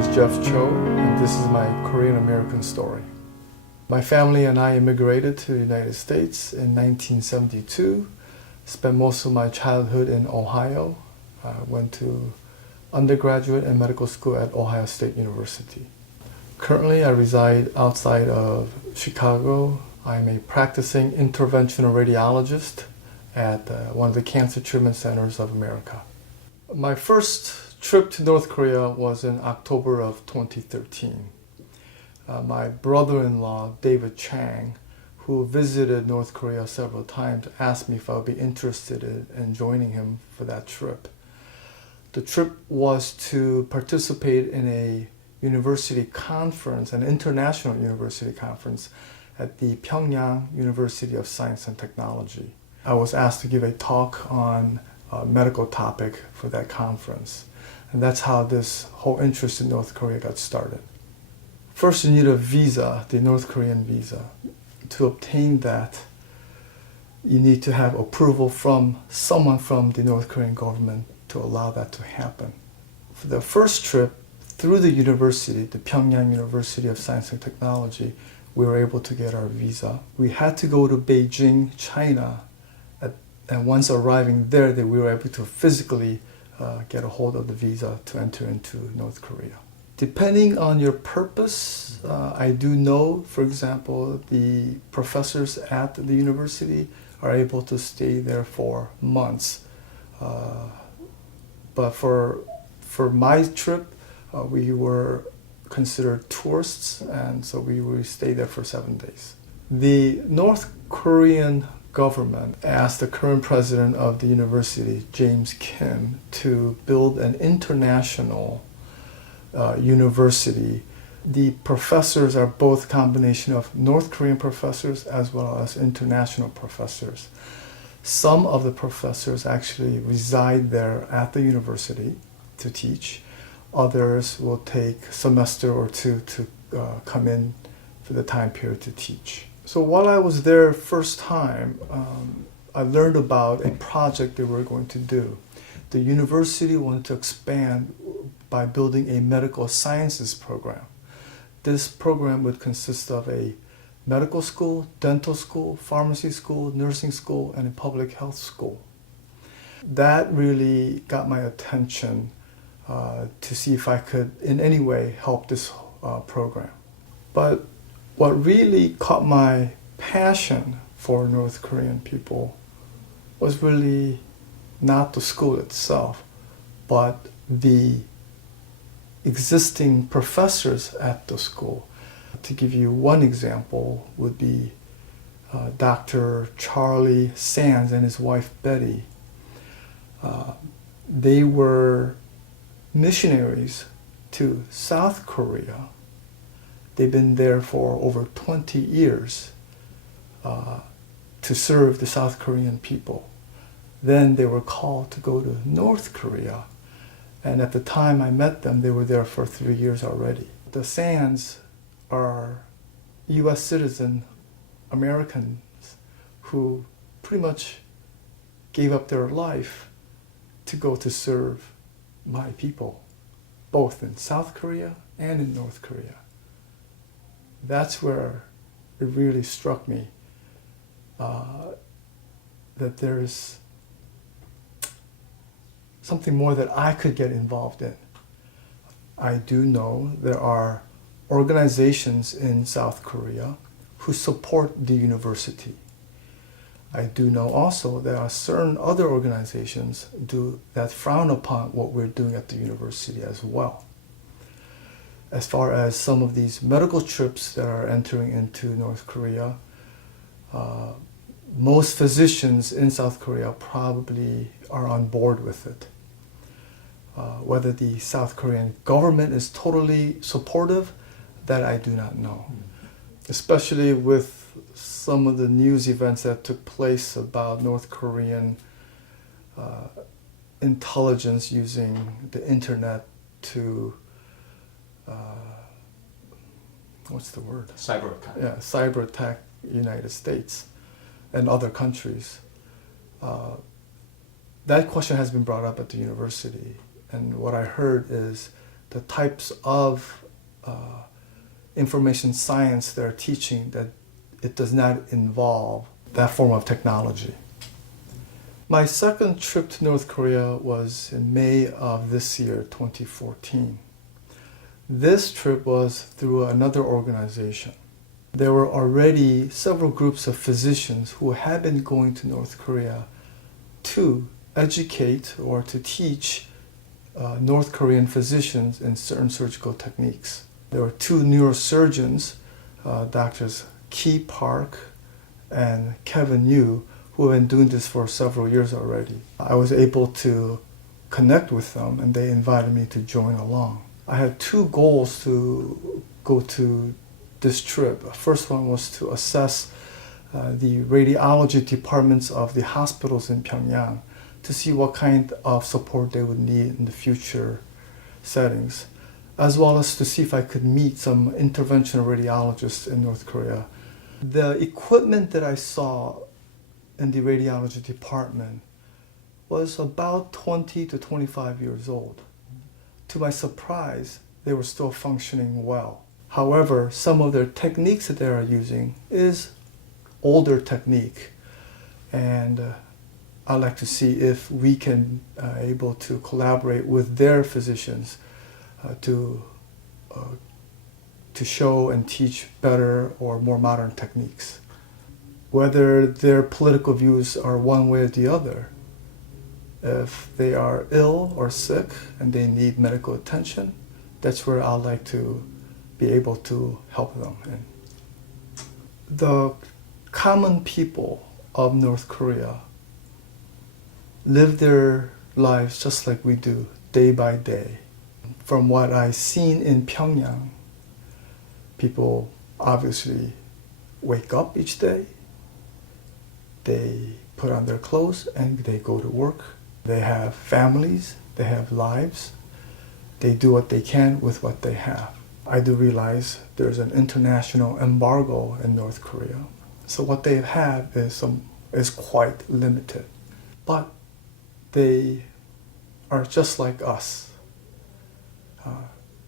is Choh, and this is my Korean American story. My family and I immigrated to the United States in 1972. Spent most of my childhood in Ohio. Went to undergraduate and medical school at Ohio State University. Currently, I reside outside of Chicago. I'm a practicing interventional radiologist at one of the cancer treatment centers of America. My first trip to North Korea was in October of 2013. My brother-in-law, David Chang, who visited North Korea several times, asked me if I would be interested in joining him for that trip. The trip was to participate in a university conference, an international university conference at the Pyongyang University of Science and Technology. I was asked to give a talk on a medical topic for that conference. And that's how this whole interest in North Korea got started. First, you need a visa, the North Korean visa. To obtain that, you need to have approval from someone from the North Korean government to allow that to happen. For the first trip, through the university, the Pyongyang University of Science and Technology, we were able to get our visa. We had to go to Beijing, China, and once arriving there, we were able to physically get a hold of the visa to enter into North Korea. Depending on your purpose, I do know, for example, the professors at the university are able to stay there for months. But for my trip, we were considered tourists, and so we stayed there for 7 days. The North Korean government asked the current president of the university, James Kim, to build an international university. The professors are both combination of North Korean professors as well as international professors. Some of the professors actually reside there at the university to teach. Others will take a semester or two to come in for the time period to teach. So while I was there first time, I learned about a project they were going to do. The university wanted to expand by building a medical sciences program. This program would consist of a medical school, dental school, pharmacy school, nursing school, and a public health school. That really got my attention to see if I could in any way help this program. But what really caught my passion for North Korean people was really not the school itself, but the existing professors at the school. To give you one example would be Dr. Charlie Sands and his wife Betty. They were missionaries to South Korea. They've been there for over 20 years to serve the South Korean people. Then they were called to go to North Korea. And at the time I met them, they were there for 3 years already. The Sands are US citizen Americans who pretty much gave up their life to go to serve my people, both in South Korea and in North Korea. That's where it really struck me that there's something more that I could get involved in. I do know there are organizations in South Korea who support the university. I do know also there are certain other organizations that frown upon what we're doing at the university as well. As far as some of these medical trips that are entering into North Korea, most physicians in South Korea probably are on board with it. Whether the South Korean government is totally supportive, that I do not know. Especially with some of the news events that took place about North Korean intelligence using the internet to what's the word? Cyber attack. Yeah, cyber attack United States and other countries. That question has been brought up at the university, and what I heard is the types of information science they're teaching, that it does not involve that form of technology. My second trip to North Korea was in May of this year, 2014. This trip was through another organization. There were already several groups of physicians who had been going to North Korea to educate or to teach North Korean physicians in certain surgical techniques. There were two neurosurgeons, Doctors Ki Park and Kevin Yu, who have been doing this for several years already. I was able to connect with them and they invited me to join along. I had two goals to go to this trip. The first one was to assess the radiology departments of the hospitals in Pyongyang to see what kind of support they would need in the future settings, as well as to see if I could meet some interventional radiologists in North Korea. The equipment that I saw in the radiology department was about 20 to 25 years old. To my surprise, they were still functioning well. However, some of their techniques that they are using is older technique, and I'd like to see if we can able to collaborate with their physicians to show and teach better or more modern techniques. Whether their political views are one way or the other, if they are ill or sick and they need medical attention, that's where I'd like to be able to help them. And the common people of North Korea live their lives just like we do, day by day. From what I've seen in Pyongyang, people obviously wake up each day, they put on their clothes and they go to work. They have families, they have lives, they do what they can with what they have. I do realize there's an international embargo in North Korea, so what they have is quite limited. But they are just like us.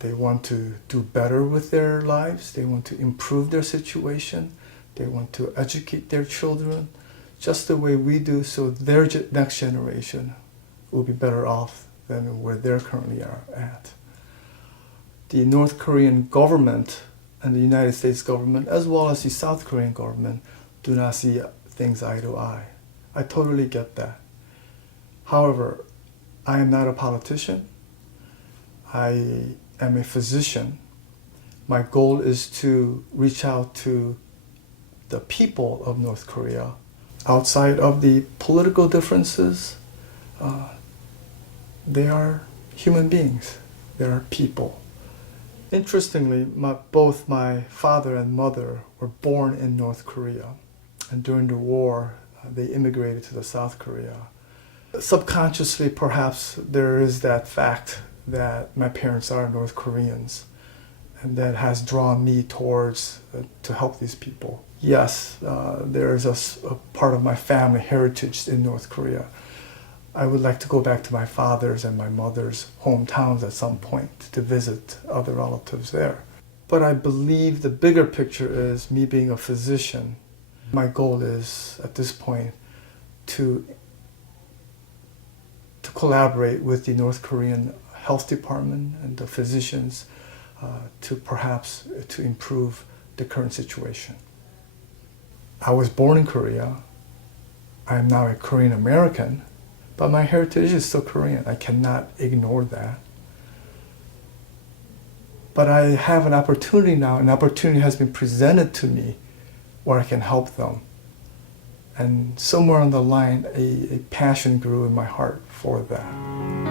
They want to do better with their lives, they want to improve their situation, they want to educate their children just the way we do, so their next generation will be better off than where they currently are at. The North Korean government and the United States government, as well as the South Korean government, do not see things eye to eye. I totally get that. However, I am not a politician. I am a physician. My goal is to reach out to the people of North Korea outside of the political differences. They are human beings. They are people. Interestingly, both my father and mother were born in North Korea, and during the war, they immigrated to the South Korea. Subconsciously, perhaps, there is that fact that my parents are North Koreans, and that has drawn me towards to help these people. Yes, there is a part of my family heritage in North Korea. I would like to go back to my father's and my mother's hometowns at some point to visit other relatives there. But I believe the bigger picture is me being a physician. My goal is, at this point, to collaborate with the North Korean Health Department and the physicians to perhaps to improve the current situation. I was born in Korea. I am now a Korean American, but my heritage is still Korean. I cannot ignore that. But I have an opportunity now. An opportunity has been presented to me where I can help them. And somewhere on the line, a passion grew in my heart for that.